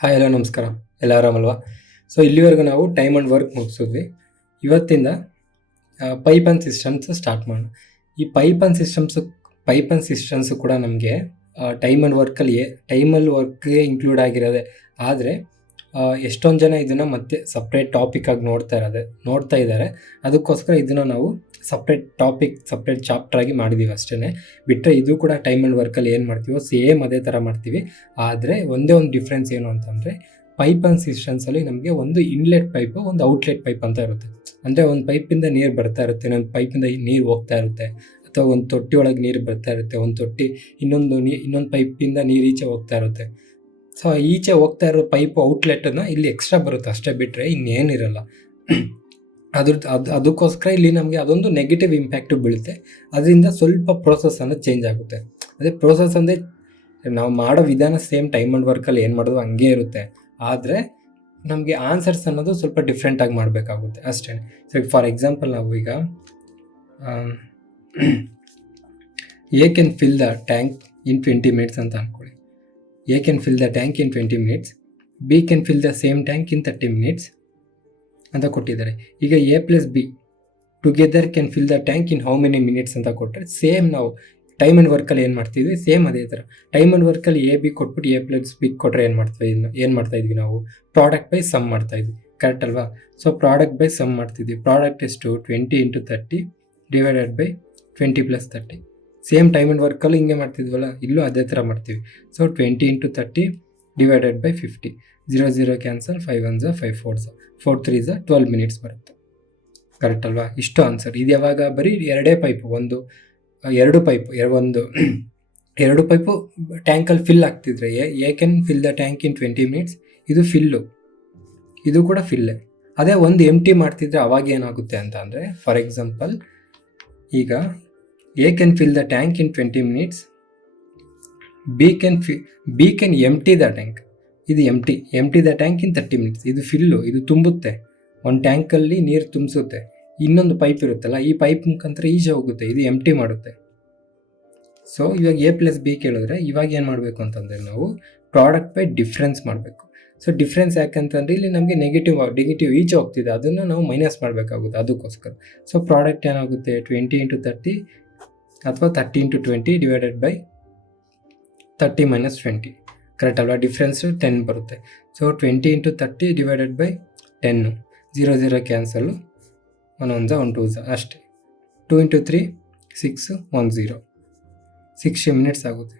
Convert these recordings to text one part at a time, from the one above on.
Hi hello ನಮಸ್ಕಾರ, ಎಲ್ಲ ಆರಾಮಲ್ವಾ? So ಇಲ್ಲಿವರೆಗೂ ನಾವು ಟೈಮ್ ಆ್ಯಂಡ್ ವರ್ಕ್ ಮುಗಿಸಿದ್ವಿ. ಇವತ್ತಿಂದ ಪೈಪ್ ಆ್ಯಂಡ್ ಸಿಸ್ಟಮ್ಸ್ ಸ್ಟಾರ್ಟ್ ಮಾಡೋಣ. ಈ ಪೈಪ್ ಆ್ಯಂಡ್ ಸಿಸ್ಟಮ್ಸು ಕೂಡ ನಮಗೆ ಟೈಮ್ ಆ್ಯಂಡ್ ವರ್ಕ್ಗೆ ಇನ್ಕ್ಲೂಡ್ ಆಗಿರೋದೆ. ಆದರೆ ಎಷ್ಟೊಂದು ಜನ ಇದನ್ನು ಮತ್ತೆ ಸಪ್ರೇಟ್ ಟಾಪಿಕ್ಕಾಗಿ ನೋಡ್ತಾ ಇದ್ದಾರೆ. ಅದಕ್ಕೋಸ್ಕರ ಇದನ್ನು ನಾವು ಸಪ್ರೇಟ್ ಚಾಪ್ಟ್ರಾಗಿ ಮಾಡಿದ್ದೀವಿ ಅಷ್ಟೇ. ಬಿಟ್ಟರೆ ಇದು ಕೂಡ ಟೈಮ್ ಆ್ಯಂಡ್ ವರ್ಕಲ್ಲಿ ಏನು ಮಾಡ್ತೀವೋ ಸೇಮ್ ಅದೇ ಥರ ಮಾಡ್ತೀವಿ. ಆದರೆ ಒಂದೇ ಒಂದು ಡಿಫ್ರೆನ್ಸ್ ಏನು ಅಂತಂದರೆ, ಪೈಪ್ ಆ್ಯಂಡ್ ಸಿಸ್ಟಮ್ಸಲ್ಲಿ ನಮಗೆ ಒಂದು ಇನ್ಲೆಟ್ ಪೈಪು, ಒಂದು ಔಟ್ಲೆಟ್ ಪೈಪ್ ಅಂತ ಇರುತ್ತೆ. ಅಂದರೆ ಒಂದು ಪೈಪಿಂದ ನೀರು ಬರ್ತಾ ಇರುತ್ತೆ, ಇನ್ನೊಂದು ಪೈಪಿಂದ ನೀರು ಹೋಗ್ತಾ ಇರುತ್ತೆ, ಅಥವಾ ಒಂದು ತೊಟ್ಟಿ ಒಳಗೆ ನೀರು ಬರ್ತಾ ಇರುತ್ತೆ, ಒಂದು ತೊಟ್ಟಿ ಇನ್ನೊಂದು ಪೈಪಿಂದ ನೀರು ಈಚೆ ಹೋಗ್ತಾ ಇರುತ್ತೆ. ಸೊ ಈಚೆ ಹೋಗ್ತಾ ಇರೋ ಪೈಪು ಔಟ್ಲೆಟನ್ನು ಇಲ್ಲಿ ಎಕ್ಸ್ಟ್ರಾ ಬರುತ್ತೆ ಅಷ್ಟೇ, ಬಿಟ್ಟರೆ ಇನ್ನೇನಿರಲ್ಲ. ಅದಕ್ಕೋಸ್ಕರ ಇಲ್ಲಿ ನಮಗೆ ಅದೊಂದು ನೆಗೆಟಿವ್ ಇಂಪ್ಯಾಕ್ಟು ಬೀಳುತ್ತೆ. ಅದರಿಂದ ಸ್ವಲ್ಪ ಪ್ರೋಸೆಸ್ ಅನ್ನೋದು ಚೇಂಜ್ ಆಗುತ್ತೆ. ಅದೇ ಪ್ರೋಸೆಸ್ ಅಂದರೆ ನಾವು ಮಾಡೋ ವಿಧಾನ ಸೇಮ್ ಟೈಮ್ ಆ್ಯಂಡ್ ವರ್ಕಲ್ಲಿ ಏನು ಮಾಡೋದು ಹಂಗೆ ಇರುತ್ತೆ. ಆದರೆ ನಮಗೆ ಆನ್ಸರ್ಸ್ ಅನ್ನೋದು ಸ್ವಲ್ಪ ಡಿಫ್ರೆಂಟಾಗಿ ಮಾಡಬೇಕಾಗುತ್ತೆ ಅಷ್ಟೇ. ಸೊ ಫಾರ್ ಎಕ್ಸಾಂಪಲ್ ನಾವು ಈಗ A can fill the tank in 20 minutes ಅಂತ ಅಂದ್ಕೊಳ್ಳಿ. A can fill the tank in 20 minutes, B can fill the same tank in 30 minutes ಅಂತ ಕೊಟ್ಟಿದ್ದಾರೆ. ಈಗ A plus B together can fill the tank in how many minutes ಅಂತ ಕೊಟ್ಟರೆ, same ನಾವು time and ವರ್ಕಲ್ಲಿ ಏನು ಮಾಡ್ತಿದ್ವಿ ಸೇಮ್ ಅದೇ ಥರ. ಟೈಮ್ ಆ್ಯಂಡ್ ವರ್ಕಲ್ಲಿ ಎ ಬಿ ಕೊಟ್ಬಿಟ್ಟು ಎ ಪ್ಲಸ್ ಬಿ ಕೊಟ್ಟರೆ ಏನು ಮಾಡ್ತಾಯಿದ್ವಿ ನಾವು ಪ್ರಾಡಕ್ಟ್ ಬೈ ಸಮ್ ಮಾಡ್ತಾಯಿದ್ವಿ, ಕರೆಕ್ಟ್ ಅಲ್ವಾ? ಸೊ ಪ್ರಾಡಕ್ಟ್ ಬೈ ಸಮ್ ಮಾಡ್ತಿದ್ವಿ. ಪ್ರಾಡಕ್ಟ್ ಎಷ್ಟು 20 × 30 divided by 20 + 30. Same time and ವರ್ಕಲ್ಲಿ ಹಿಂಗೆ ಮಾಡ್ತಿದ್ವಲ್ಲ, ಇಲ್ಲೂ ಅದೇ ಥರ ಮಾಡ್ತೀವಿ. So 20 × 30 divided by 50. 0 0 cancel, 5 1 5 4 4 3 12 minutes ಬರುತ್ತೆ, ಕರೆಕ್ಟ್ ಅಲ್ವಾ? ಇಷ್ಟು ಆನ್ಸರ್. ಇದು ಯಾವಾಗ? ಬರೀ ಎರಡು ಪೈಪು ಟ್ಯಾಂಕಲ್ಲಿ ಫಿಲ್ ಆಗ್ತಿದ್ರೆ A can fill the tank in 20 minutes, ಇದು ಫಿಲ್ಲು, ಇದು ಕೂಡ ಫಿಲ್ಲೇ. ಅದೇ ಒಂದು ಎಂಟಿ ಮಾಡ್ತಿದ್ರೆ ಅವಾಗ ಏನಾಗುತ್ತೆ ಅಂತ ಅಂದರೆ, ಫಾರ್ ಎಕ್ಸಾಂಪಲ್ ಈಗ A can fill the tank in 20 minutes, B can empty the tank, ಇದು empty the tank in 30 minutes. ಇದು ಫಿಲ್ಲು, ಇದು ತುಂಬುತ್ತೆ, ಒಂದು ಟ್ಯಾಂಕಲ್ಲಿ ನೀರು ತುಂಬಿಸುತ್ತೆ. ಇನ್ನೊಂದು ಪೈಪ್ ಇರುತ್ತಲ್ಲ, ಈ ಪೈಪ್ ಮುಖಾಂತರ ಈಚೆ ಹೋಗುತ್ತೆ, ಇದು ಎಂಟಿ ಮಾಡುತ್ತೆ. ಸೊ ಇವಾಗ ಎ ಪ್ಲಸ್ ಬಿ ಕೇಳಿದ್ರೆ ಇವಾಗ ಏನು ಮಾಡಬೇಕು ಅಂತಂದರೆ, ನಾವು ಪ್ರಾಡಕ್ಟ್ ಬೈ ಡಿಫ್ರೆನ್ಸ್ ಮಾಡಬೇಕು. ಸೊ ಡಿಫ್ರೆನ್ಸ್ ಯಾಕಂತಂದರೆ ಇಲ್ಲಿ ನಮಗೆ ನೆಗೆಟಿವ್ ಈಚೆ ಹೋಗ್ತಿದೆ, ಅದನ್ನು ನಾವು ಮೈನಸ್ ಮಾಡಬೇಕಾಗುತ್ತೆ. ಅದಕ್ಕೋಸ್ಕರ ಸೊ ಪ್ರಾಡಕ್ಟ್ ಏನಾಗುತ್ತೆ 20 × 30 ಅಥವಾ 30 × 20 ಡಿವೈಡೆಡ್ ಬೈ 30 - 20, ಕರೆಕ್ಟ್ ಅಲ್ವಾ? ಡಿಫ್ರೆನ್ಸು 10 ಬರುತ್ತೆ. ಸೊ 20 × 30 ಡಿವೈಡೆಡ್ ಬೈ 10, 0 0 ಕ್ಯಾನ್ಸಲು, 1 1 1 2 ಅಷ್ಟೇ. 2 × 3 6 1 0, 60 minutes ಆಗುತ್ತೆ.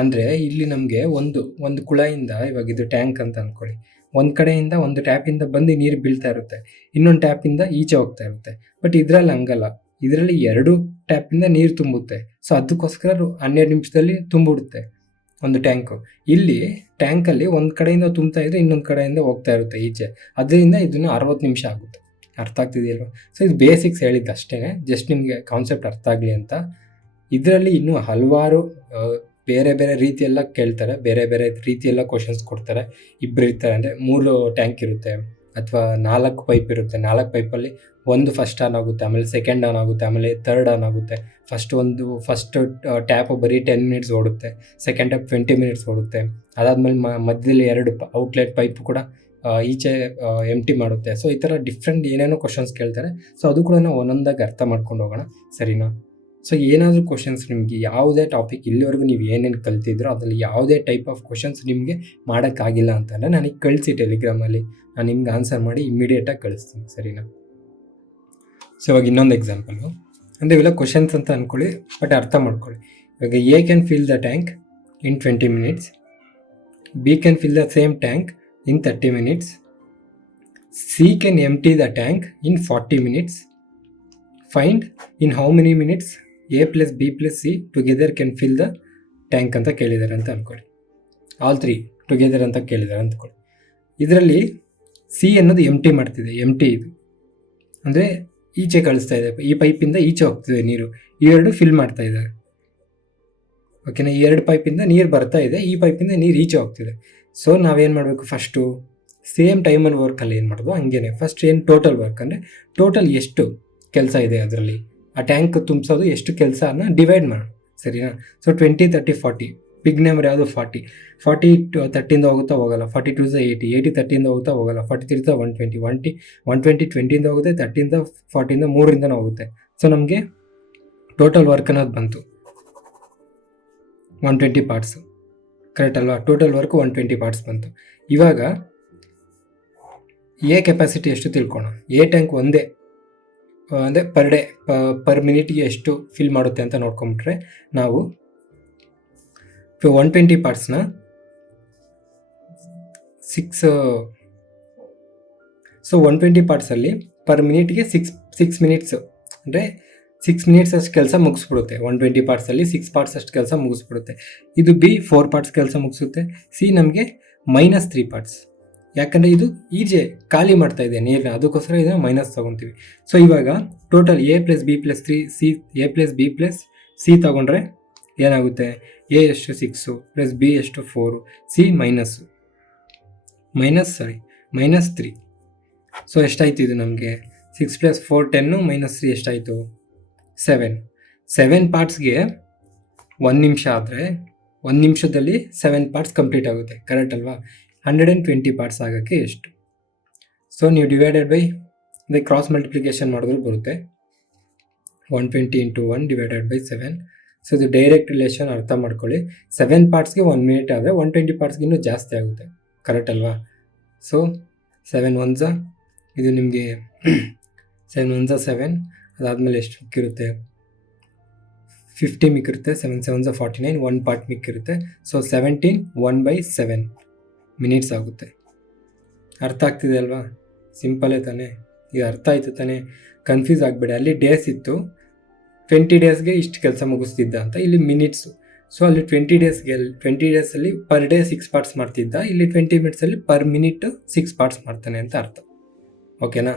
ಅಂದರೆ ಇಲ್ಲಿ ನಮಗೆ ಒಂದು ಕುಳಾಯಿಂದ, ಇವಾಗ ಇದು ಟ್ಯಾಂಕ್ ಅಂತ ಅಂದ್ಕೊಳ್ಳಿ, ಒಂದು ಕಡೆಯಿಂದ ಒಂದು ಟ್ಯಾಪಿಂದ ಬಂದು ನೀರು ಬೀಳ್ತಾ ಇರುತ್ತೆ, ಇನ್ನೊಂದು ಟ್ಯಾಪಿಂದ ಈಚೆ ಹೋಗ್ತಾ ಇರುತ್ತೆ. ಬಟ್ ಇದರಲ್ಲಿ ಹಂಗಲ್ಲ, ಇದರಲ್ಲಿ 2 ಟ್ಯಾಪಿಂದ ನೀರು ತುಂಬುತ್ತೆ. ಸೊ ಅದಕ್ಕೋಸ್ಕರ 12 ನಿಮಿಷದಲ್ಲಿ ತುಂಬಿಡುತ್ತೆ ಒಂದು ಟ್ಯಾಂಕು. ಇಲ್ಲಿ ಟ್ಯಾಂಕಲ್ಲಿ ಒಂದು ಕಡೆಯಿಂದ ತುಂಬ್ತಾ ಇದ್ರೆ ಇನ್ನೊಂದು ಕಡೆಯಿಂದ ಹೋಗ್ತಾ ಇರುತ್ತೆ ಈಚೆ, ಅದರಿಂದ ಇದನ್ನು 60 ನಿಮಿಷ ಆಗುತ್ತೆ. ಅರ್ಥ ಆಗ್ತಿದೆಯಲ್ವ? ಸೊ ಇದು ಬೇಸಿಕ್ಸ್ ಹೇಳಿದ್ದು ಅಷ್ಟೇ, ಜಸ್ಟ್ ನಿಮಗೆ ಕಾನ್ಸೆಪ್ಟ್ ಅರ್ಥ ಆಗಲಿ ಅಂತ. ಇದರಲ್ಲಿ ಇನ್ನೂ ಹಲವಾರು ಬೇರೆ ರೀತಿಯೆಲ್ಲ ಕೇಳ್ತಾರೆ, ಬೇರೆ ರೀತಿಯೆಲ್ಲ ಕ್ವಶನ್ಸ್ ಕೊಡ್ತಾರೆ. ಇಬ್ಬರು ಇರ್ತಾರೆ ಅಂದರೆ 3 ಟ್ಯಾಂಕ್ ಇರುತ್ತೆ, ಅಥವಾ 4 ಪೈಪ್ ಇರುತ್ತೆ. 4 ಪೈಪಲ್ಲಿ ಒಂದು ಫಸ್ಟ್ ಆನ್ ಆಗುತ್ತೆ, ಆಮೇಲೆ ಸೆಕೆಂಡ್ ಆನ್ ಆಗುತ್ತೆ, ಆಮೇಲೆ ಥರ್ಡ್ ಆನ್ ಆಗುತ್ತೆ. ಫಸ್ಟ್ ಟ್ಯಾಪು ಬರೀ 10 minutes ಓಡುತ್ತೆ, ಸೆಕೆಂಡ್ ಟ್ಯಾಪ್ 20 minutes ಓಡುತ್ತೆ. ಅದಾದಮೇಲೆ ಮಧ್ಯದಲ್ಲಿ 2 ಔಟ್ಲೆಟ್ ಪೈಪು ಕೂಡ ಈಚೆ ಎಂಟಿ ಮಾಡುತ್ತೆ. ಸೊ ಈ ಥರ ಡಿಫ್ರೆಂಟ್ ಏನೇನೋ ಕ್ವಶನ್ಸ್ ಕೇಳ್ತಾರೆ. ಸೊ ಅದು ಕೂಡ ನಾವು ಒಂದೊಂದಾಗಿ ಅರ್ಥ ಮಾಡ್ಕೊಂಡು ಹೋಗೋಣ, ಸರಿನಾ? ಸೊ ಏನಾದರೂ ಕ್ವಶನ್ಸ್ ನಿಮಗೆ ಯಾವುದೇ ಟಾಪಿಕ್ ಇಲ್ಲಿವರೆಗೂ ನೀವು ಏನೇನು ಕಲ್ತಿದ್ರೋ ಅದರಲ್ಲಿ ಯಾವುದೇ ಟೈಪ್ ಆಫ್ ಕ್ವಶನ್ಸ್ ನಿಮಗೆ ಮಾಡೋಕ್ಕಾಗಿಲ್ಲ ಅಂತಂದರೆ ನನಗೆ ಕಳಿಸಿ ಟೆಲಿಗ್ರಾಮಲ್ಲಿ, ನಾನು ನಿಮ್ಗೆ ಆನ್ಸರ್ ಮಾಡಿ ಇಮ್ಮಿಡಿಯೇಟಾಗಿ ಕಳಿಸ್ತೀನಿ, ಸರಿನಾ? ಸೊ ಇವಾಗ ಇನ್ನೊಂದು ಎಕ್ಸಾಂಪಲು, ಅಂದರೆ ಇವೆಲ್ಲ ಕ್ವಶನ್ಸ್ ಅಂತ ಅಂದ್ಕೊಳ್ಳಿ, ಬಟ್ ಅರ್ಥ ಮಾಡ್ಕೊಳ್ಳಿ. ಇವಾಗ A can fill the tank in 20 minutes, B can fill the same tank in 30 minutes, C can empty the tank in 40 minutes. Find in how many minutes A plus B plus C together can fill the tank ಅಂತ ಕೇಳಿದ್ದಾರೆ ಅಂತ ಅಂದ್ಕೊಳ್ಳಿ. All 3 together ಅಂತ ಕೇಳಿದ್ದಾರೆ ಅಂದ್ಕೊಳ್ಳಿ. ಇದರಲ್ಲಿ C ಅನ್ನೋದು ಎಂಟಿ ಮಾಡ್ತಿದೆ, ಇದು ಅಂದರೆ ಈಚೆ ಕಳಿಸ್ತಾ ಇದೆ, ಈ ಪೈಪಿಂದ ಈಚೆ ಹೋಗ್ತಿದೆ ನೀರು, ಇವೆರಡು ಫಿಲ್ ಮಾಡ್ತಾ ಇದ್ದಾರೆ, ಓಕೆನಾ? ಈ 2 ಪೈಪಿಂದ ನೀರು ಬರ್ತಾ ಇದೆ, ಈ ಪೈಪಿಂದ ನೀರು ಈಚೆ ಹೋಗ್ತಿದೆ. ಸೊ ನಾವೇನು ಮಾಡಬೇಕು, ಫಸ್ಟು ಸೇಮ್ ಟೈಮ್ ಆ್ಯಂಡ್ ವರ್ಕಲ್ಲಿ ಏನು ಮಾಡೋದು ಹಂಗೇನೆ. ಫಸ್ಟ್ ಏನು ಟೋಟಲ್ ವರ್ಕ್ ಅಂದರೆ ಟೋಟಲ್ ಎಷ್ಟು ಕೆಲಸ ಇದೆ ಅದರಲ್ಲಿ, ಆ ಟ್ಯಾಂಕ್ ತುಂಬಿಸೋದು ಎಷ್ಟು ಕೆಲಸನ ಡಿವೈಡ್ ಮಾಡೋಣ, ಸರಿನಾ? ಸೊ 20 30 40 ಬಿಗ್ ನಂಬರ್ ಯಾವುದು 40 30 ಹೋಗುತ್ತಾ ಹೋಗಲ್ಲ, 42 80 30 ಹೋಗುತ್ತಾ ಹೋಗಲ್ಲ, 43 120 20 ಹೋಗುತ್ತೆ, 30 40 3 ಹೋಗುತ್ತೆ. ಸೊ ನಮಗೆ ಟೋಟಲ್ ವರ್ಕ್ ಅನ್ನೋದು ಬಂತು 120 ಪಾರ್ಟ್ಸು, ಕರೆಕ್ಟ್ ಅಲ್ವಾ? ಟೋಟಲ್ ವರ್ಕ್ 120 ಪಾರ್ಟ್ಸ್ ಬಂತು. ಇವಾಗ ಎ ಕೆಪಾಸಿಟಿ ಎಷ್ಟು ತಿಳ್ಕೋಣ. ಎ ಟ್ಯಾಂಕ್ ಒಂದೇ ಅಂದರೆ ಪರ್ ಡೇ ಪರ್ ಮಿನಿಟ್ಗೆ ಎಷ್ಟು ಫಿಲ್ ಮಾಡುತ್ತೆ ಅಂತ ನೋಡ್ಕೊಂಬಿಟ್ರೆ ನಾವು 120 ಪಾರ್ಟ್ಸ್ನ 120 ಪಾರ್ಟ್ಸಲ್ಲಿ ಪರ್ ಮಿನಿಟ್ಗೆ 6 ಮಿನಿಟ್ಸು ಅಂದರೆ 6 ಮಿನಿಟ್ಸ್ ಅಷ್ಟು ಕೆಲಸ ಮುಗಿಸ್ಬಿಡುತ್ತೆ. 120 ಪಾರ್ಟ್ಸಲ್ಲಿ 6 ಪಾರ್ಟ್ಸ್ ಅಷ್ಟು ಕೆಲಸ ಮುಗಿಸ್ಬಿಡುತ್ತೆ. ಇದು ಬಿ 4 ಪಾರ್ಟ್ಸ್ ಕೆಲಸ ಮುಗಿಸುತ್ತೆ. ಸಿ ನಮಗೆ -3 ಪಾರ್ಟ್ಸ್, ಯಾಕಂದರೆ ಇದು ಈಜೆ ಖಾಲಿ ಮಾಡ್ತಾ ಇದೆ ನೀರನ್ನ, ಅದಕ್ಕೋಸ್ಕರ ಇದನ್ನು ಮೈನಸ್ ತೊಗೊತೀವಿ. ಸೊ ಇವಾಗ total A + B + 3 C A + B + C ತೊಗೊಂಡ್ರೆ ಏನಾಗುತ್ತೆ? A ಎಷ್ಟು 6 + B ಎಷ್ಟು 4 C -3. ಸೊ ಎಷ್ಟಾಯಿತು ಇದು ನಮಗೆ? 6 + 4 10 -3 ಎಷ್ಟಾಯಿತು? 7 ಪಾರ್ಟ್ಸ್ಗೆ 1 ನಿಮಿಷ ಆದರೆ 1 ನಿಮಿಷದಲ್ಲಿ 7 ಪಾರ್ಟ್ಸ್ ಕಂಪ್ಲೀಟ್ ಆಗುತ್ತೆ, ಕರೆಕ್ಟ್ ಅಲ್ವಾ? 120 ಪಾರ್ಟ್ಸ್ ಆಗೋಕ್ಕೆ ಎಷ್ಟು? ಸೊ ನೀವು ಡಿವೈಡೆಡ್ ಬೈ ಅಂದರೆ ಕ್ರಾಸ್ ಮಲ್ಟಿಪ್ಲಿಕೇಶನ್ ಮಾಡಿದ್ರು ಬರುತ್ತೆ. 120 × 1 / 7. ಸೊ ಇದು ಡೈರೆಕ್ಟ್ ರಿಲೇಷನ್ ಅರ್ಥ ಮಾಡ್ಕೊಳ್ಳಿ. 7 ಪಾರ್ಟ್ಸ್ಗೆ 1 ಮಿನಿಟ್ ಆದರೆ 120 ಪಾರ್ಟ್ಸ್ಗೆ ಇನ್ನೂ ಜಾಸ್ತಿ ಆಗುತ್ತೆ, ಕರೆಕ್ಟ್ ಅಲ್ವಾ? ಸೊ 7 1 ಇದು ನಿಮಗೆ 7 1 7, ಅದಾದಮೇಲೆ ಎಷ್ಟು ಮಿಕ್ಕಿರುತ್ತೆ? 50 ಮಿಕ್ಕಿರುತ್ತೆ. 7 7 49, 1 ಪಾರ್ಟ್ ಮಿಕ್ಕಿರುತ್ತೆ. ಸೊ 17 1/7 ಮಿನಿಟ್ಸ್ ಆಗುತ್ತೆ. ಅರ್ಥ ಆಗ್ತಿದೆ ಅಲ್ವಾ? ಸಿಂಪಲೇ ತಾನೇ? ಇದು ಅರ್ಥ ಆಯಿತು ತಾನೇ? ಕನ್ಫ್ಯೂಸ್ ಆಗಬೇಡಿ. ಅಲ್ಲಿ ಡೇಸ್ ಇತ್ತು, 20 ಡೇಸ್ಗೆ ಇಷ್ಟು ಕೆಲಸ ಮುಗಿಸ್ತಿದ್ದ ಅಂತ, ಇಲ್ಲಿ ಮಿನಿಟ್ಸು. ಸೊ ಅಲ್ಲಿ 20 ಡೇಸಲ್ಲಿ ಪರ್ ಡೇ 6 ಪಾರ್ಟ್ಸ್ ಮಾಡ್ತಿದ್ದ, ಇಲ್ಲಿ 20 ಮಿನಿಟ್ಸಲ್ಲಿ ಪರ್ ಮಿನಿಟ್ 6 ಪಾರ್ಟ್ಸ್ ಮಾಡ್ತಾನೆ ಅಂತ ಅರ್ಥ. ಓಕೆನಾ?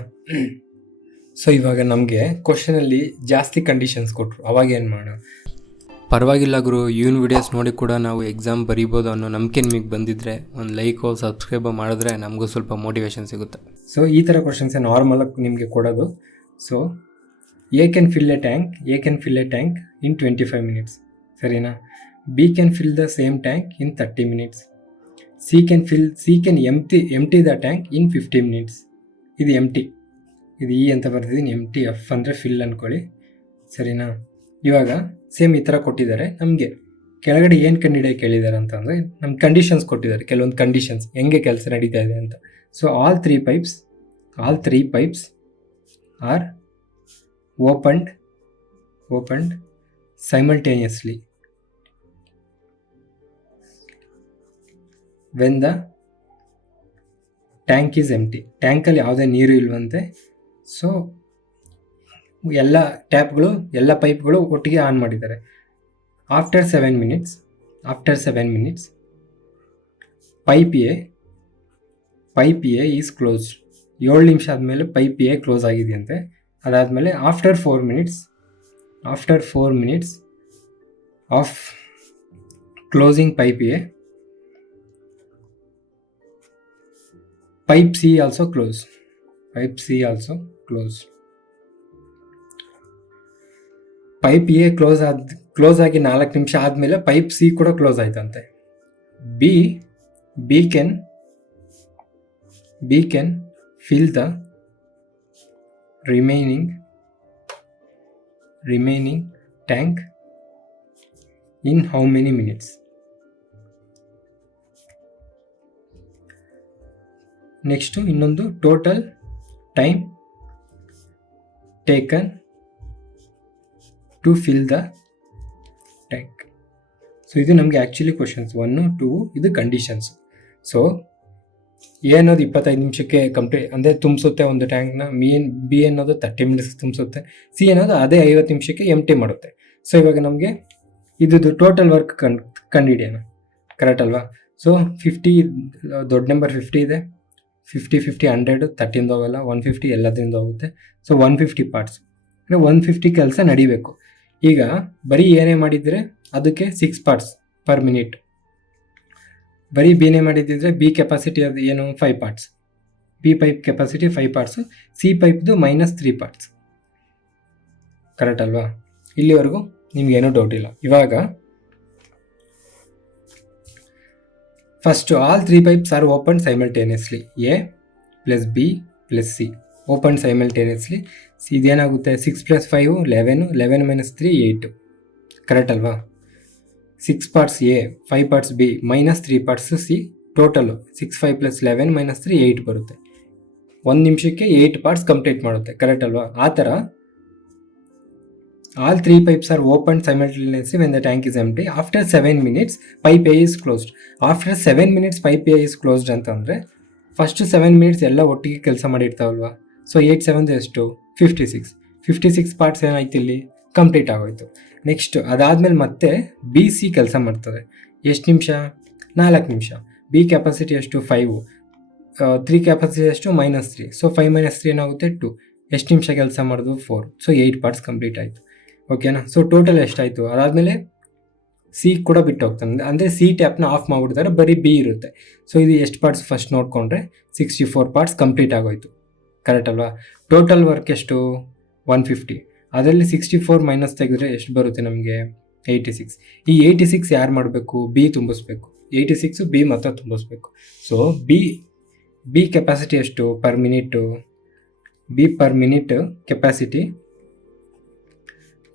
ಸೊ ಇವಾಗ ನಮಗೆ ಕ್ವಶನಲ್ಲಿ ಜಾಸ್ತಿ ಕಂಡೀಷನ್ಸ್ ಕೊಟ್ಟರು, ಅವಾಗ ಏನು ಮಾಡೋಣ? ಪರವಾಗಿಲ್ಲ ಗುರು, ಇವನ್ ವಿಡಿಯೋಸ್ ನೋಡಿ ಕೂಡ ನಾವು ಎಕ್ಸಾಮ್ ಬರೀಬೋದು ಅನ್ನೋ ನಂಬಿಕೆ ನಿಮಗೆ ಬಂದಿದ್ದರೆ ಒಂದು ಲೈಕೋ ಸಬ್ಸ್ಕ್ರೈಬ್ ಮಾಡಿದ್ರೆ ನಮಗೂ ಸ್ವಲ್ಪ ಮೋಟಿವೇಶನ್ ಸಿಗುತ್ತೆ. ಸೊ ಈ ಥರ ಕ್ವಶನ್ಸೇ ನಾರ್ಮಲಾಗಿ ನಿಮಗೆ ಕೊಡೋದು. So A can fill a tank in 25 minutes, ಸರಿನಾ? B can fill the same tank in 30 minutes. C can empty the tank in 50 minutes. ಇದು ಎಂಟಿ, ಇದು E ಅಂತ ಬರ್ತಿದ್ದೀನಿ, ಎಂಟಿ. F ಅಂದರೆ ಫಿಲ್ ಅಂದ್ಕೊಳ್ಳಿ, ಸರಿನಾ? ಇವಾಗ ಸೇಮ್ ಈ ಥರ ಕೊಟ್ಟಿದ್ದಾರೆ. ನಮಗೆ ಕೆಳಗಡೆ ಏನು ಕಂಡಿಡಿಯೋಕೆ ಕೇಳಿದ್ದಾರೆ ಅಂತಂದರೆ ನಮ್ಗೆ ಕಂಡೀಷನ್ಸ್ ಕೊಟ್ಟಿದ್ದಾರೆ, ಕೆಲವೊಂದು ಕಂಡೀಷನ್ಸ್ ಹೆಂಗೆ ಕೆಲಸ ನಡೀತಾ ಇದೆ ಅಂತ. So all three pipes are opened simultaneously when the tank is empty. ಟ್ಯಾಂಕಲ್ಲಿ ಯಾವುದೇ ನೀರು ಇಲ್ವಂತೆ. ಸೊ ಎಲ್ಲ ಟ್ಯಾಪ್ಗಳು, ಎಲ್ಲ ಪೈಪ್ಗಳು ಒಟ್ಟಿಗೆ ಆನ್ ಮಾಡಿದ್ದಾರೆ. After 7 minutes pipe A is closed. 7 ನಿಮಿಷ ಆದಮೇಲೆ ಪೈಪ್ ಎ ಕ್ಲೋಸ್ ಆಗಿದೆಯಂತೆ. ಅದಾದಮೇಲೆ after 4 minutes of closing pipe A, pipe C also close. Pipe A close ಆಗಿ 4 ನಿಮಿಷ ಆದಮೇಲೆ ಪೈಪ್ ಸಿ ಕೂಡ ಕ್ಲೋಸ್ ಆಯ್ತಂತೆ. B can fill the remaining tank in how many minutes? Next ಇನ್ನೊಂದು total time taken to fill the tank. So ಇದು ನಮಗೆ actually questions 1 2, ಇದು conditions. So A ಅನ್ನೋದು 25 ನಿಮಿಷಕ್ಕೆ ಕಂಪ್ಲೀಟ್ ಅಂದರೆ ತುಂಬಿಸುತ್ತೆ ಒಂದು ಟ್ಯಾಂಕ್ನ. ಬಿ ಅನ್ನೋದು 30 ಮಿನಿಟ್ಸ್ ತುಂಬಿಸುತ್ತೆ. ಸಿ ಅನ್ನೋದು ಅದೇ 50 ನಿಮಿಷಕ್ಕೆ ಎಂಟಿ ಮಾಡುತ್ತೆ. ಸೊ ಇವಾಗ ನಮಗೆ ಇದು ಟೋಟಲ್ ವರ್ಕ್ ಕಂಡುಹಿಡಿಯೋಣ, ಕರೆಕ್ಟ್ ಅಲ್ವಾ? ಸೊ 50 ದೊಡ್ಡ ನಂಬರ್ 50 ಇದೆ. 50 100 30 ಹೋಗಲ್ಲ, 150 ಎಲ್ಲದರಿಂದ ಹೋಗುತ್ತೆ. ಸೊ 150 ಪಾರ್ಟ್ಸ್ ಅಂದರೆ 150 ಕೆಲಸ ನಡಿಬೇಕು. ಈಗ ಬರೀ ಏನೇ ಮಾಡಿದರೆ ಅದಕ್ಕೆ 6 ಪಾರ್ಟ್ಸ್ ಪರ್ ಮಿನಿಟ್. ಬರೀ ಬಿನೇ ಮಾಡಿದ್ದಿದ್ರೆ ಬಿ ಕೆಪಾಸಿಟಿ ಅದು ಏನು 5 parts, B pipe capacity 5 parts, C ಪೈಪ್ದು -3 ಪಾರ್ಟ್ಸ್, ಕರೆಕ್ಟ್ ಅಲ್ವಾ? ಇಲ್ಲಿವರೆಗೂ ನಿಮ್ಗೇನೂ ಡೌಟ್ ಇಲ್ಲ. ಇವಾಗ first all 3 pipes are open simultaneously, A plus B plus C open simultaneously. ಇದೇನಾಗುತ್ತೆ 6 + 5 11, 11 - 3 8, ಕರೆಕ್ಟ್ ಅಲ್ವಾ? 6 parts A, 5 parts B, -3 parts C, total 6 5 + 11 - 3 8 ಬರುತ್ತೆ. 1 ನಿಮಿಷಕ್ಕೆ 8 parts ಕಂಪ್ಲೀಟ್ ಮಾಡುತ್ತೆ, ಕರೆಕ್ಟ್ ಅಲ್ವಾ? ಆ ಥರ all 3 pipes are opened simultaneously when the tank is empty. After 7 minutes, pipe A is closed. After 7 minutes, pipe A is closed ಅಂತಂದರೆ first 7 minutes ಎಲ್ಲ ಒಟ್ಟಿಗೆ ಕೆಲಸ ಮಾಡಿರ್ತಾವಲ್ವಾ. ಸೊ 8 7 ಎಷ್ಟು 56 ಪಾರ್ಟ್ಸ್ ಏನಾಯ್ತು ಇಲ್ಲಿ ಕಂಪ್ಲೀಟ್ ಆಗೋಯ್ತು. ನೆಕ್ಸ್ಟ್ ಅದಾದಮೇಲೆ ಮತ್ತೆ ಬಿ ಸಿ ಕೆಲಸ ಮಾಡ್ತದೆ. ಎಷ್ಟು ನಿಮಿಷ? 4 ನಿಮಿಷ. ಬಿ ಕೆಪಾಸಿಟಿ ಎಷ್ಟು 5, 3 ಕೆಪಾಸಿಟಿ ಎಷ್ಟು -3. ಸೊ 5 - 3 ಏನಾಗುತ್ತೆ 2. ಎಷ್ಟು ನಿಮಿಷ ಕೆಲಸ ಮಾಡೋದು 4. ಸೊ 8 ಪಾರ್ಟ್ಸ್ ಕಂಪ್ಲೀಟ್ ಆಯಿತು, ಓಕೆನಾ? ಸೊ ಟೋಟಲ್ ಎಷ್ಟಾಯಿತು? ಅದಾದಮೇಲೆ ಸಿ ಕೂಡ ಬಿಟ್ಟು ಹೋಗ್ತಾನೆ, ಅಂದರೆ ಸಿ ಟ್ಯಾಪ್ನ ಆಫ್ ಮಾಡಿಬಿಡ್ತಾರೆ, ಬರೀ ಬಿ ಇರುತ್ತೆ. ಸೊ ಇದು ಎಷ್ಟು ಪಾರ್ಟ್ಸ್ ಫಸ್ಟ್ ನೋಡಿಕೊಂಡ್ರೆ 64 ಪಾರ್ಟ್ಸ್ ಕಂಪ್ಲೀಟ್ ಆಗೋಯ್ತು, ಕರೆಕ್ಟ್ ಅಲ್ವಾ? ಟೋಟಲ್ ವರ್ಕ್ ಎಷ್ಟು 150. ಅದರಲ್ಲಿ 64 ಮೈನಸ್ ತೆಗೆದ್ರೆ ಎಷ್ಟು ಬರುತ್ತೆ ನಮಗೆ 86. ಈ 86 ಯಾರು ಮಾಡಬೇಕು? ಬಿ ತುಂಬಿಸ್ಬೇಕು. 86 ಬಿ ಮಾತ್ರ ತುಂಬಿಸ್ಬೇಕು. ಸೊ ಬಿ ಕೆಪಾಸಿಟಿ ಎಷ್ಟು per minute? B for minute capacity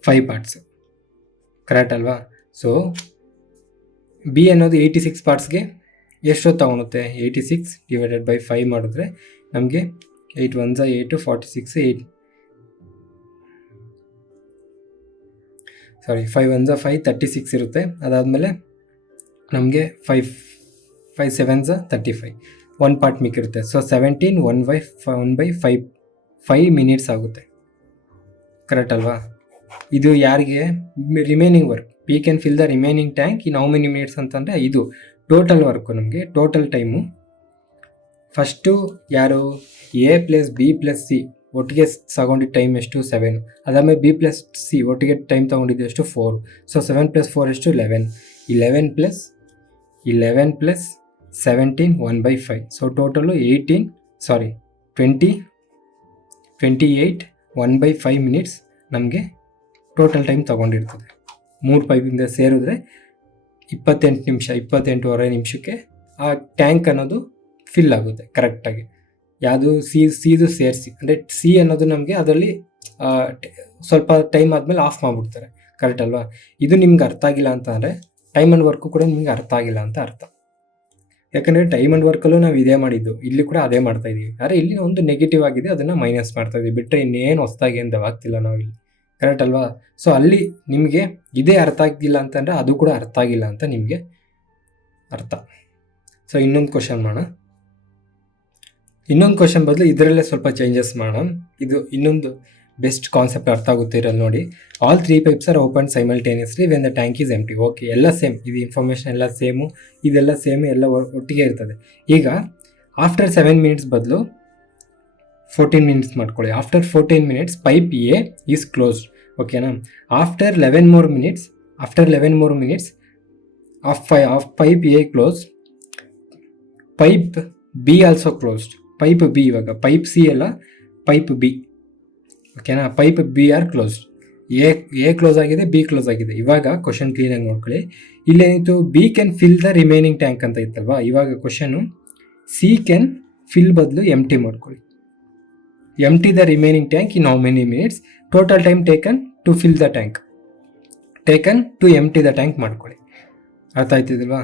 5 parts, correct ಅಲ್ವಾ? ಸೊ ಬಿ ಅನ್ನೋದು 86 ಪಾರ್ಟ್ಸ್ಗೆ ಎಷ್ಟೊತ್ತು ತಗೊಳುತ್ತೆ? 86 / 5 ಮಾಡಿದ್ರೆ ನಮಗೆ 8 1 8 46 8 5 1 5 36 ಇರುತ್ತೆ. ಅದಾದಮೇಲೆ ನಮಗೆ 5 7 35, 1 ಪಾರ್ಟ್ ಮಿಕ್ಕಿರುತ್ತೆ. ಸೊ 17 1/5 ಮಿನಿಟ್ಸ್ ಆಗುತ್ತೆ, ಕರೆಕ್ಟ್ ಅಲ್ವಾ? ಇದು ಯಾರಿಗೆ? Remaining work. We can fill the remaining tank in how many minutes ಅಂತಂದರೆ ಇದು ಟೋಟಲ್ ವರ್ಕು. ನಮಗೆ ಟೋಟಲ್ ಟೈಮು ಫಸ್ಟು ಯಾರು A plus B plus C ಒಟ್ಟಿಗೆ ತಗೊಂಡಿದ್ದ ಟೈಮ್ ಎಷ್ಟು 7. ಅದಾದಮೇಲೆ ಬಿ ಪ್ಲಸ್ ಸಿ ಒಟ್ಟಿಗೆ ಟೈಮ್ ತೊಗೊಂಡಿದ್ದು ಎಷ್ಟು 4. ಸೊ 7 + 4 ಎಷ್ಟು 11. 11 + 17 1/5. ಸೊ ಟೋಟಲು 28 1/5 ಮಿನಿಟ್ಸ್ ನಮಗೆ ಟೋಟಲ್ ಟೈಮ್ ತೊಗೊಂಡಿರ್ತದೆ. 3 ಪೈಪಿಂದ ಸೇರಿದ್ರೆ 28 ನಿಮಿಷ, 28.5 ನಿಮಿಷಕ್ಕೆ ಆ ಟ್ಯಾಂಕ್ ಅನ್ನೋದು ಫಿಲ್ ಆಗುತ್ತೆ ಕರೆಕ್ಟಾಗಿ. ಯಾವುದು ಸಿದು ಸೇರಿಸಿ, ಅಂದರೆ ಸಿ ಅನ್ನೋದು ನಮಗೆ ಅದರಲ್ಲಿ ಸ್ವಲ್ಪ ಟೈಮ್ ಆದಮೇಲೆ ಆಫ್ ಮಾಡಿಬಿಡ್ತಾರೆ, ಕರೆಕ್ಟ್ ಅಲ್ವಾ? ಇದು ನಿಮ್ಗೆ ಅರ್ಥ ಆಗಿಲ್ಲ ಅಂತ ಅಂದರೆ ಟೈಮ್ ಆ್ಯಂಡ್ ವರ್ಕು ಕೂಡ ನಿಮ್ಗೆ ಅರ್ಥ ಆಗಿಲ್ಲ ಅಂತ ಅರ್ಥ. ಯಾಕಂದರೆ ಟೈಮ್ ಆ್ಯಂಡ್ ವರ್ಕಲ್ಲೂ ನಾವು ಇದೇ ಮಾಡಿದ್ದು, ಇಲ್ಲಿ ಕೂಡ ಅದೇ ಮಾಡ್ತಾಯಿದ್ದೀವಿ. ಆದರೆ ಇಲ್ಲಿ ಒಂದು ನೆಗೆಟಿವ್ ಆಗಿದೆ, ಅದನ್ನು ಮೈನಸ್ ಮಾಡ್ತಾಯಿದ್ದೀವಿ, ಬಿಟ್ಟರೆ ಇನ್ನೇನು ಹೊಸ್ದಾಗಿ ಏನು ದವಾಗ್ತಿಲ್ಲ ನಾವು ಇಲ್ಲಿ, ಕರೆಕ್ಟ್ ಅಲ್ವಾ? ಸೊ ಅಲ್ಲಿ ನಿಮಗೆ ಇದೇ ಅರ್ಥ ಆಗಿಲ್ಲ ಅಂತಂದರೆ ಅದು ಕೂಡ ಅರ್ಥ ಆಗಿಲ್ಲ ಅಂತ ನಿಮಗೆ ಅರ್ಥ. ಸೊ ಇನ್ನೊಂದು ಕ್ವಶನ್ ಮಾಡೋಣ. ಇನ್ನೊಂದು ಕ್ವಶನ್ ಬದಲು ಇದರಲ್ಲೇ ಸ್ವಲ್ಪ ಚೇಂಜಸ್ ಮಾಡೋಣ. ಇದು ಇನ್ನೊಂದು ಬೆಸ್ಟ್ ಕಾನ್ಸೆಪ್ಟ್ ಅರ್ಥ ಆಗುತ್ತೆ ಇರಲ್ಲಿ ನೋಡಿ. All 3 pipes are open simultaneously when the tank is empty. Okay, ಎಲ್ಲ ಸೇಮ್, ಇದು ಇನ್ಫಾರ್ಮೇಷನ್ ಎಲ್ಲ ಸೇಮು, ಇದೆಲ್ಲ ಸೇಮು, ಎಲ್ಲ ಒಟ್ಟಿಗೆ ಇರ್ತದೆ. ಈಗ ಆಫ್ಟರ್ 7 ಮಿನಿಟ್ಸ್ ಬದಲು 14 ಮಿನಿಟ್ಸ್ ಮಾಡ್ಕೊಳ್ಳಿ. After 14 minutes pipe A is closed, ಓಕೆನಾ? After 11 more minutes of pipe A close, pipe B also closed. Pipe B, ಇವಾಗ ಪೈಪ್ ಸಿ ಅಲ್ಲ, ಪೈಪ್ ಬಿ, ಓಕೆನಾ? Pipe B are closed. A close ಆಗಿದೆ, B close ಆಗಿದೆ. ಇವಾಗ question ಕ್ಲೀನಾಗಿ ನೋಡ್ಕೊಳ್ಳಿ. ಇಲ್ಲೇನಿತ್ತು? B can fill the remaining tank ಅಂತ ಇತ್ತಲ್ವಾ? ಇವಾಗ ಕ್ವಶನು ಸಿ ಕ್ಯಾನ್ ಫಿಲ್ ಬದಲು ಎಂಟಿ ಮಾಡ್ಕೊಳ್ಳಿ. Empty the remaining tank in how many minutes, total time taken to fill the tank, taken to empty the tank ಮಾಡ್ಕೊಳ್ಳಿ. ಅರ್ಥ ಆಯ್ತಿದಲ್ವಾ?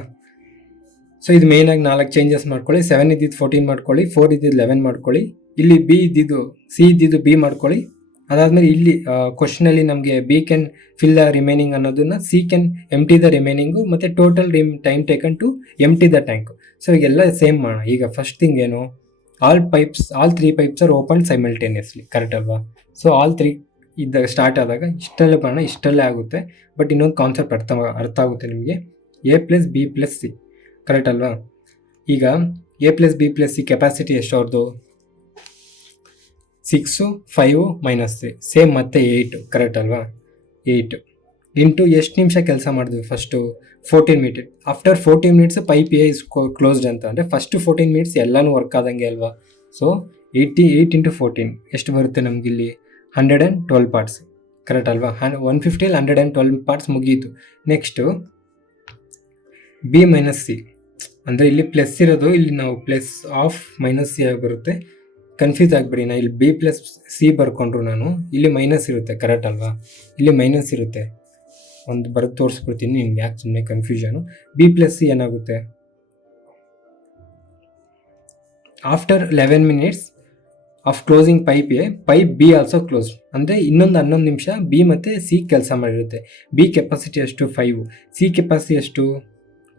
So ಇದು ಮೇಯ್ನಾಗಿ 4 changes ಮಾಡ್ಕೊಳ್ಳಿ. 7 ಇದ್ದಿದ್ದು 14 ಮಾಡ್ಕೊಳ್ಳಿ, 4 ಇದ್ದಿದ್ದು 11 ಮಾಡ್ಕೊಳ್ಳಿ, ಇಲ್ಲಿ ಬಿ ಇದ್ದಿದ್ದು ಸಿ ಇದ್ದಿದ್ದು ಬಿ ಮಾಡ್ಕೊಳ್ಳಿ. ಅದಾದಮೇಲೆ ಇಲ್ಲಿ ಕ್ವಶನಲ್ಲಿ ನಮಗೆ B can fill the remaining ಅನ್ನೋದನ್ನು C can empty the remaining, ಮತ್ತು total time taken to empty the tank. So ಈಗೆಲ್ಲ ಸೇಮ್ ಮಾಡೋಣ. ಈಗ ಫಸ್ಟ್ ಥಿಂಗ್ ಏನು? All 3 pipes are open simultaneously, correct ಅಲ್ವಾ? ಸೊ ಆಲ್ 3 ಇದ್ದಾಗ ಸ್ಟಾರ್ಟ್ ಆದಾಗ ಇಷ್ಟಲ್ಲೇ ಮಾಡೋಣ, ಇಷ್ಟಲ್ಲೇ ಆಗುತ್ತೆ. ಬಟ್ ಇನ್ನೊಂದು ಕಾನ್ಸೆಪ್ಟ್ ಅರ್ಥ ಆಗುತ್ತೆ ನಿಮಗೆ. A plus B plus C, correct ಅಲ್ವಾ? ಈಗ A plus B plus C capacity ಎಷ್ಟು ಅವ್ರದ್ದು? 6 5 -3 ಸೇಮ್, ಮತ್ತೆ 8, ಕರೆಕ್ಟ್ ಅಲ್ವಾ? 8 ಇಂಟು ಎಷ್ಟು ನಿಮಿಷ ಕೆಲಸ ಮಾಡಿದ್ವಿ first? 14 minute. After 14 minutes pipe A is closed ಅಂತ ಅಂದರೆ ಫಸ್ಟು 14 ಮಿನಿಟ್ಸ್ ಎಲ್ಲನೂ ವರ್ಕ್ ಆದಂಗೆ ಅಲ್ವಾ? ಸೊ 8 × 14 ಎಷ್ಟು ಬರುತ್ತೆ ನಮಗಿಲ್ಲಿ? 112 ಪಾರ್ಟ್ಸ್, ಕರೆಕ್ಟ್ ಅಲ್ವಾ? 150 112 ಪಾರ್ಟ್ಸ್ ಮುಗೀತು. ನೆಕ್ಸ್ಟು ಬಿ ಮೈನಸ್ ಸಿ, ಅಂದರೆ ಇಲ್ಲಿ ಪ್ಲಸ್ ಇರೋದು, ಇಲ್ಲಿ ನಾವು ಪ್ಲಸ್ ಆಫ್ ಮೈನಸ್ ಸಿ ಆಗಿ ಬರುತ್ತೆ. ಕನ್ಫ್ಯೂಸ್ ಆಗಿಬಿಡಿ, ನಾನು ಇಲ್ಲಿ ಬಿ ಪ್ಲಸ್ ಸಿ ಬರ್ಕೊಂಡ್ರು ನಾನು ಇಲ್ಲಿ ಮೈನಸ್ ಇರುತ್ತೆ, ಕರೆಕ್ಟ್ ಅಲ್ವಾ? ಇಲ್ಲಿ ಮೈನಸ್ ಇರುತ್ತೆ. ಒಂದು ಬರೆದು ತೋರಿಸ್ಬಿಡ್ತೀನಿ ನಿಮ್ಗೆ, ಯಾಕೆ ಸುಮ್ಮನೆ ಕನ್ಫ್ಯೂಷನು. ಬಿ ಪ್ಲಸ್ ಸಿ ಏನಾಗುತ್ತೆ? After 11 minutes of closing pipe A, pipe B also close. ಅಂದರೆ ಇನ್ನೊಂದು 11 ನಿಮಿಷ ಬಿ ಮತ್ತು ಸಿ ಕೆಲಸ ಮಾಡಿರುತ್ತೆ. ಬಿ ಕೆಪಾಸಿಟಿ ಎಷ್ಟು? 5. ಸಿ ಕೆಪಾಸಿಟಿ ಎಷ್ಟು?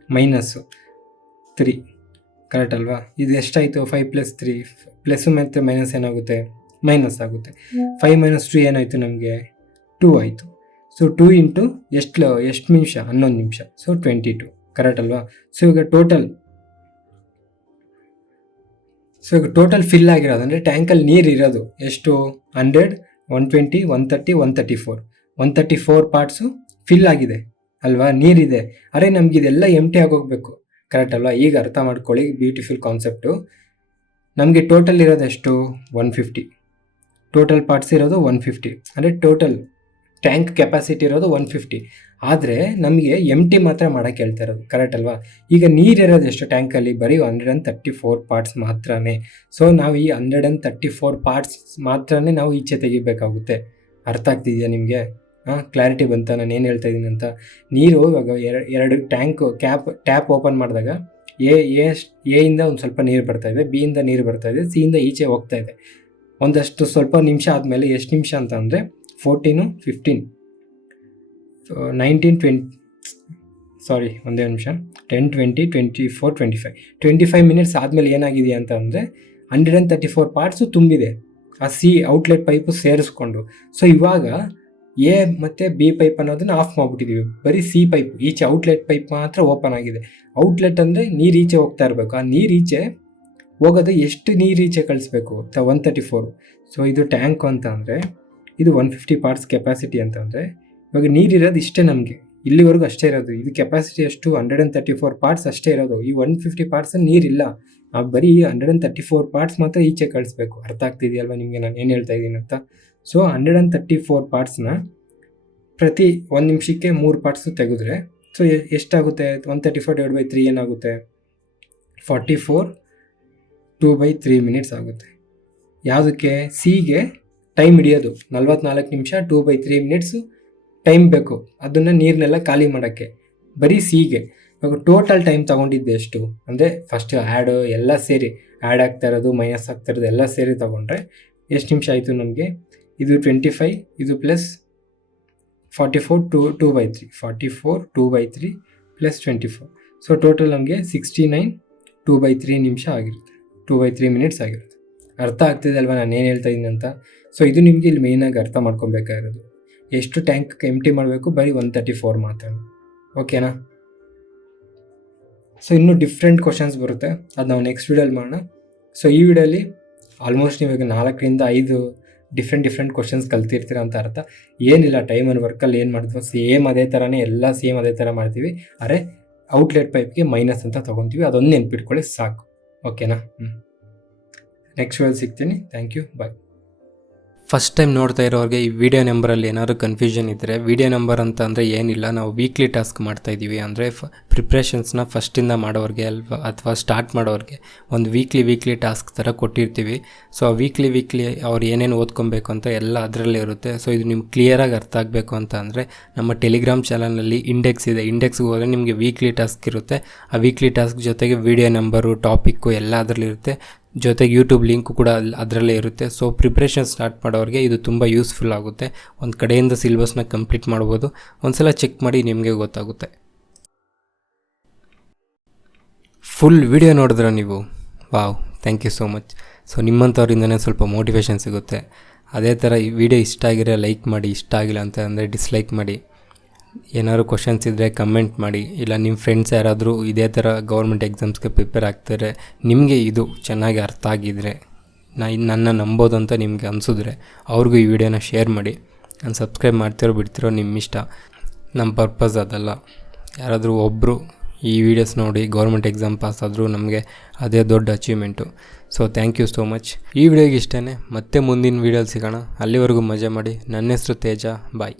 -3. ಕರೆಕ್ಟ್ ಅಲ್ವಾ? ಇದು ಎಷ್ಟಾಯಿತು? 5 + 3. ಪ್ಲಸ್ಸು ಮತ್ತು ಮೈನಸ್ ಏನಾಗುತ್ತೆ? ಮೈನಸ್ ಆಗುತ್ತೆ. 5 - 2 ಏನಾಯಿತು ನಮಗೆ? 2 ಆಯಿತು. ಸೊ 2 ಇಂಟು ಎಷ್ಟು ನಿಮಿಷ? 11 ನಿಮಿಷ. ಸೊ 22. ಕರೆಕ್ಟ್ ಅಲ್ವಾ? ಸೊ ಈಗ ಟೋಟಲ್ ಫಿಲ್ ಆಗಿರೋದು, ಅಂದರೆ ಟ್ಯಾಂಕಲ್ಲಿ ನೀರು ಇರೋದು ಎಷ್ಟು? 100, 120, 130, 134. 134 ಪಾರ್ಟ್ಸು ಫಿಲ್ ಆಗಿದೆ ಅಲ್ವಾ? ನೀರಿದೆ. ಅರೆ ನಮಗಿದೆಲ್ಲ ಎಂಟಿ ಆಗೋಗ್ಬೇಕು, ಕರೆಕ್ಟ್ ಅಲ್ವಾ? ಈಗ ಅರ್ಥ ಮಾಡ್ಕೊಳ್ಳಿ, ಬ್ಯೂಟಿಫುಲ್ ಕಾನ್ಸೆಪ್ಟು. ನಮಗೆ ಟೋಟಲ್ ಇರೋದು ಎಷ್ಟು? 150. ಟೋಟಲ್ ಪಾರ್ಟ್ಸ್ ಇರೋದು 150, ಅಂದರೆ ಟೋಟಲ್ ಟ್ಯಾಂಕ್ ಕೆಪಾಸಿಟಿ ಇರೋದು 150. ಆದರೆ ನಮಗೆ ಎಂಟಿ ಮಾತ್ರ ಮಾಡೋಕ್ಕೆ ಹೇಳ್ತಾ ಇರೋದು, ಕರೆಕ್ಟ್ ಅಲ್ವಾ? ಈಗ ನೀರಿರೋದು ಎಷ್ಟು ಟ್ಯಾಂಕಲ್ಲಿ? ಬರೀ 134 ಪಾರ್ಟ್ಸ್ ಮಾತ್ರನೇ. ಸೊ ನಾವು ಈ 134 ಪಾರ್ಟ್ಸ್ ಮಾತ್ರನೇ ನಾವು ಈಚೆ ತೆಗಿಬೇಕಾಗುತ್ತೆ. ಅರ್ಥ ಆಗ್ತಿದೆಯಾ ನಿಮಗೆ? ಕ್ಲಾರಿಟಿ ಬಂತ ನಾನು ಏನು ಹೇಳ್ತಾ ಇದ್ದೀನಿ ಅಂತ? ನೀರು ಇವಾಗ ಎರಡು ಟ್ಯಾಪ್ ಓಪನ್ ಮಾಡಿದಾಗ ಎಯಿಂದ ಒಂದು ಸ್ವಲ್ಪ ನೀರು ಬರ್ತಾ ಇದೆ, ಬಿಯಿಂದ ನೀರು ಬರ್ತಾ ಇದೆ, ಸಿಯಿಂದ ಈಚೆ ಹೋಗ್ತಾ ಇದೆ. ಒಂದಷ್ಟು ಸ್ವಲ್ಪ ನಿಮಿಷ ಆದಮೇಲೆ, ಎಷ್ಟು ನಿಮಿಷ ಅಂತ ಅಂದರೆ 14, 15, 19, 20, ಸಾರಿ ಒಂದೇ ನಿಮಿಷ, 10, 20, 24, 25 ಮಿನಿಟ್ಸ್ ಆದಮೇಲೆ ಏನಾಗಿದೆ ಅಂತ ಅಂದರೆ 134 ಪಾರ್ಟ್ಸು ತುಂಬಿದೆ ಆ ಸಿ ಔಟ್ಲೆಟ್ ಪೈಪು ಸೇರಿಸ್ಕೊಂಡು. ಸೊ ಇವಾಗ ಎ ಮತ್ತು ಬಿ ಪೈಪ್ ಅನ್ನೋದನ್ನು ಆಫ್ ಮಾಡಿಬಿಟ್ಟಿದ್ದೀವಿ, ಬರೀ ಸಿ ಪೈಪ್ ಈಚೆ ಔಟ್ಲೆಟ್ ಪೈಪ್ ಮಾತ್ರ ಓಪನ್ ಆಗಿದೆ. ಔಟ್ಲೆಟ್ ಅಂದರೆ ನೀರು ಈಚೆ ಹೋಗ್ತಾ ಇರಬೇಕು. ಆ ನೀರು ಈಚೆ ಹೋಗೋದು ಎಷ್ಟು ನೀರು ಈಚೆ ಕಳಿಸ್ಬೇಕು? 134. ಸೊ ಇದು ಟ್ಯಾಂಕ್ ಅಂತ ಅಂದರೆ ಇದು 150 ಪಾರ್ಟ್ಸ್ ಕೆಪಾಸಿಟಿ ಅಂತ ಅಂದರೆ ಇವಾಗ ನೀರಿರೋದು ಇಷ್ಟೇ, ನಮಗೆ ಇಲ್ಲಿವರೆಗೂ ಅಷ್ಟೇ ಇರೋದು. ಇದು ಕೆಪಾಸಿಟಿ ಎಷ್ಟು? 134 ಪಾರ್ಟ್ಸ್ ಅಷ್ಟೇ ಇರೋದು. ಈ 150 ಪಾರ್ಟ್ಸ್ ನೀರಿಲ್ಲ, ಬರೀ 134 ಪಾರ್ಟ್ಸ್ ಮಾತ್ರ ಈಚೆ ಕಳಿಸ್ಬೇಕು. ಅರ್ಥ ಆಗ್ತಿದೆಯಲ್ವ ನಿಮಗೆ ನಾನು ಏನು ಹೇಳ್ತಾ ಇದ್ದೀನಿ ಅಂತ? ಸೊ 134 ಪಾರ್ಟ್ಸ್ನ ಪ್ರತಿ 1 ನಿಮಿಷಕ್ಕೆ 3 ಪಾರ್ಟ್ಸು ತೆಗೆದ್ರೆ ಸೊ ಎಷ್ಟಾಗುತ್ತೆ? 134/3 ಏನಾಗುತ್ತೆ? 44, 2/3 ಮಿನಿಟ್ಸ್ ಆಗುತ್ತೆ. ಯಾವುದಕ್ಕೆ? ಸಿಗೆ ಟೈಮ್ ಹಿಡಿಯೋದು 44 ನಿಮಿಷ, 2/3 ಮಿನಿಟ್ಸು ಟೈಮ್ ಬೇಕು ಅದನ್ನು ನೀರನ್ನೆಲ್ಲ ಖಾಲಿ ಮಾಡೋಕ್ಕೆ, ಬರೀ ಸಿಗೆ. ಇವಾಗ ಟೋಟಲ್ ಟೈಮ್ ತೊಗೊಂಡಿದ್ದೆ ಎಷ್ಟು ಅಂದರೆ, ಫಸ್ಟ್ ಆ್ಯಡು ಎಲ್ಲ ಸೇರಿ, ಆ್ಯಡ್ ಆಗ್ತಾ ಇರೋದು ಮೈನಸ್ ಆಗ್ತಾ ಇರೋದು ಎಲ್ಲ ಸೇರಿ ತೊಗೊಂಡ್ರೆ ಎಷ್ಟು ನಿಮಿಷ ಆಯಿತು ನಮಗೆ? ಇದು 25, ಇದು ಪ್ಲಸ್ 44, 2/3, 44, 2/3 ಪ್ಲಸ್ 24. ಸೊ ಟೋಟಲ್ ನಮಗೆ 69, 2/3 ನಿಮಿಷ ಆಗಿರುತ್ತೆ, 2/3 ಮಿನಿಟ್ಸ್ ಆಗಿರುತ್ತೆ. ಅರ್ಥ ಆಗ್ತಿದೆ ಅಲ್ವಾ ನಾನು ಏನು ಹೇಳ್ತಾ ಇದ್ದೀನಿ ಅಂತ? ಸೊ ಇದು ನಿಮಗೆ ಇಲ್ಲಿ ಮೇಯ್ನಾಗಿ ಅರ್ಥ ಮಾಡ್ಕೊಬೇಕಾಗಿರೋದು. ಎಷ್ಟು ಟ್ಯಾಂಕ್ ಎಂಟಿ ಮಾಡಬೇಕು? ಬರೀ 134 ಮಾತ್ರ, ಓಕೆನಾ? ಸೊ ಇನ್ನೂ ಡಿಫ್ರೆಂಟ್ ಕ್ವಶನ್ಸ್ ಬರುತ್ತೆ, ಅದು ನಾವು ನೆಕ್ಸ್ಟ್ ವೀಡಿಯೋಲಿ ಮಾಡೋಣ. ಸೊ ಈ ವಿಡಿಯೋಲಿ ಆಲ್ಮೋಸ್ಟ್ ನೀವು ಈಗ 4ರಿಂದ 5 ಡಿಫ್ರೆಂಟ್ ಕ್ವಶನ್ಸ್ ಕಲ್ತಿರ್ತೀರ ಅಂತ ಅರ್ಥ. ಏನಿಲ್ಲ, ಟೈಮ್ ಆ್ಯಂಡ್ ವರ್ಕಲ್ಲಿ ಏನು ಮಾಡ್ತೀವಿ ಸೇಮ್ ಅದೇ ಥರನೇ, ಎಲ್ಲ ಸೇಮ್ ಅದೇ ಥರ ಮಾಡ್ತೀವಿ. ಅರೆ ಔಟ್ಲೆಟ್ ಪೈಪ್ಗೆ ಮೈನಸ್ ಅಂತ ತೊಗೊತೀವಿ, ಅದೊಂದು ನೆನ್ಪಿಟ್ಕೊಳ್ಳಿ ಸಾಕು, ಓಕೆನಾ? ನೆಕ್ಸ್ಟ್ ವಿಡಿಯೋಲಿ ಸಿಗ್ತೀನಿ. Thank you, bye. First time ನೋಡ್ತಾ ಇರೋರಿಗೆ ಈ ವಿಡಿಯೋ ನಂಬರಲ್ಲಿ ಏನಾದರೂ ಕನ್ಫ್ಯೂಷನ್ ಇದ್ದರೆ, ವಿಡಿಯೋ ನಂಬರ್ ಅಂತ ಅಂದರೆ ಏನಿಲ್ಲ, ನಾವು ವೀಕ್ಲಿ ಟಾಸ್ಕ್ ಮಾಡ್ತಾಯಿದ್ದೀವಿ. ಅಂದರೆ ಪ್ರಿಪ್ರೇಷನ್ಸ್ನ ಫಸ್ಟಿಂದ ಮಾಡೋರಿಗೆ ಅಲ್ವಾ, ಅಥವಾ ಸ್ಟಾರ್ಟ್ ಮಾಡೋರಿಗೆ ಒಂದು ವೀಕ್ಲಿ ಟಾಸ್ಕ್ ಥರ ಕೊಟ್ಟಿರ್ತೀವಿ. ಸೊ ಆ ವೀಕ್ಲಿ ಅವ್ರು ಏನೇನು ಓದ್ಕೊಬೇಕು ಅಂತ ಎಲ್ಲ ಅದರಲ್ಲೇ ಇರುತ್ತೆ. ಸೊ ಇದು ನಿಮ್ಗೆ ಕ್ಲಿಯರಾಗಿ ಅರ್ಥ ಆಗಬೇಕು ಅಂತ ಅಂದರೆ ನಮ್ಮ ಟೆಲಿಗ್ರಾಮ್ ಚಾನಲಲ್ಲಿ ಇಂಡೆಕ್ಸ್ ಇದೆ, ಇಂಡೆಕ್ಸ್ಗೆ ಹೋದರೆ ನಿಮಗೆ ವೀಕ್ಲಿ ಟಾಸ್ಕ್ ಇರುತ್ತೆ. ಆ ವೀಕ್ಲಿ ಟಾಸ್ಕ್ ಜೊತೆಗೆ ವಿಡಿಯೋ ನಂಬರು, ಟಾಪಿಕ್ಕು ಎಲ್ಲ ಅದರಲ್ಲಿರುತ್ತೆ. ಜೊತೆಗೆ ಯೂಟ್ಯೂಬ್ ಲಿಂಕು ಕೂಡ ಅದರಲ್ಲೇ ಇರುತ್ತೆ. ಸೊ ಪ್ರಿಪ್ರೇಷನ್ ಸ್ಟಾರ್ಟ್ ಮಾಡೋರಿಗೆ ಇದು ತುಂಬ ಯೂಸ್ಫುಲ್ ಆಗುತ್ತೆ. ಒಂದು ಕಡೆಯಿಂದ ಸಿಲೆಬಸ್ನ ಕಂಪ್ಲೀಟ್ ಮಾಡ್ಬೋದು. ಒಂದ್ಸಲ ಚೆಕ್ ಮಾಡಿ, ನಿಮಗೆ ಗೊತ್ತಾಗುತ್ತೆ. ಫುಲ್ ವಿಡಿಯೋ ನೋಡಿದ್ರೆ ನೀವು, wow, thank you so much. So ನಿಮ್ಮಂಥವ್ರಿಂದನೇ ಸ್ವಲ್ಪ ಮೋಟಿವೇಶನ್ ಸಿಗುತ್ತೆ. ಅದೇ ಥರ ಈ ವಿಡಿಯೋ ಇಷ್ಟ ಆಗಿರೋ ಲೈಕ್ ಮಾಡಿ, ಇಷ್ಟ ಆಗಿಲ್ಲ ಅಂತ ಅಂದರೆ ಡಿಸ್ಲೈಕ್ ಮಾಡಿ. ಏನಾದ್ರು ಕ್ವಶನ್ಸ್ ಇದ್ದರೆ ಕಮೆಂಟ್ ಮಾಡಿ. ಇಲ್ಲ ನಿಮ್ಮ ಫ್ರೆಂಡ್ಸ್ ಯಾರಾದರೂ ಇದೇ ಥರ ಗೌರ್ಮೆಂಟ್ ಎಕ್ಸಾಮ್ಸ್ಗೆ ಪ್ರಿಪೇರ್ ಆಗ್ತಾರೆ, ನಿಮಗೆ ಇದು ಚೆನ್ನಾಗಿ ಅರ್ಥ ಆಗಿದ್ದರೆ, ನನ್ನ ನಂಬೋದು ಅಂತ ನಿಮಗೆ ಅನಿಸಿದ್ರೆ ಅವ್ರಿಗೂ ಈ ವಿಡಿಯೋನ ಶೇರ್ ಮಾಡಿ. ನಾನು ಸಬ್ಸ್ಕ್ರೈಬ್ ಮಾಡ್ತಿರೋ ಬಿಡ್ತಿರೋ ನಿಮ್ಮ ಇಷ್ಟ, ನಮ್ಮ ಪರ್ಪಸ್ ಅದಲ್ಲ. ಯಾರಾದರೂ ಒಬ್ಬರು ಈ ವಿಡಿಯೋಸ್ ನೋಡಿ ಗೌರ್ಮೆಂಟ್ ಎಕ್ಸಾಮ್ ಪಾಸ್ ಆದರೂ ನಮಗೆ ಅದೇ ದೊಡ್ಡ achievement. So thank you so much. ಈ ವಿಡಿಯೋಗೆ ಇಷ್ಟೇ, ಮತ್ತೆ ಮುಂದಿನ ವೀಡಿಯೋಲಿ ಸಿಗೋಣ. ಅಲ್ಲಿವರೆಗೂ ಮಜಾ ಮಾಡಿ. ನನ್ನ ಹೆಸರು ತೇಜ, ಬಾಯ್.